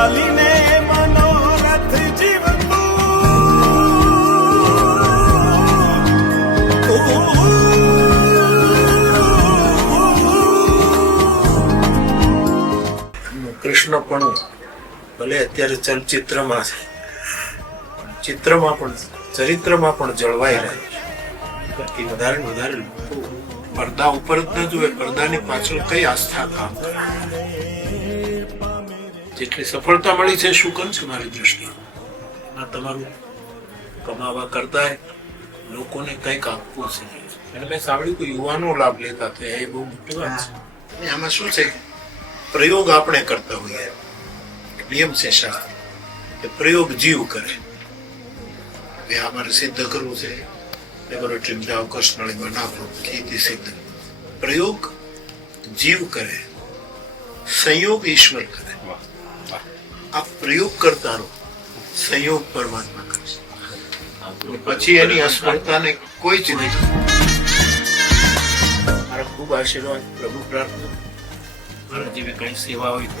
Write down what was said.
ચાલીને મનોરથ જીવતું કૃષ્ણ પણ ભલે અત્યારે ચલચિત્રમાં છે, ચિત્રમાં પણ ચરિત્રમાં પણ જળવાઈ રહે છે. વધારે ને વધારે લોકો પડદા ઉપર જ ન જોવે, પડદાની પાછળ કઈ આસ્થા કામ કરે. જેટલી સફળતા મળી છે શુકન છે મારી દ્રષ્ટિએ. તમારું કમાવા કરતા લોકોને કંઈક આપવું છે. અને મેં સાંભળ્યું કે યુવાનો લાભ લેતા થયા, એ બહુ મોટી વાત છે. આમાં શું છે, પ્રયોગ આપણે કરતા હોઈએ, નિયમ છે શાસ્ત્ર કે પ્રયોગ જીવ કરે. હવે અમારે સિદ્ધ કરવું છે, લેબોરેટરી જાઓ, કૃષ્ણળીમાં નાખો, ખેતી સિદ્ધ. પ્રયોગ જીવ કરે, સંયોગ ઈશ્વર કરે. આ પ્રયોગ કરતા રહો, સંયોગ પરમાત્મા કરશે. પછી એની અસફળતાને કોઈ જ નહીં. મારા ખૂબ આશીર્વાદ, પ્રભુ પ્રાર્થના. મારા જેવી કઈ સેવા હોય તો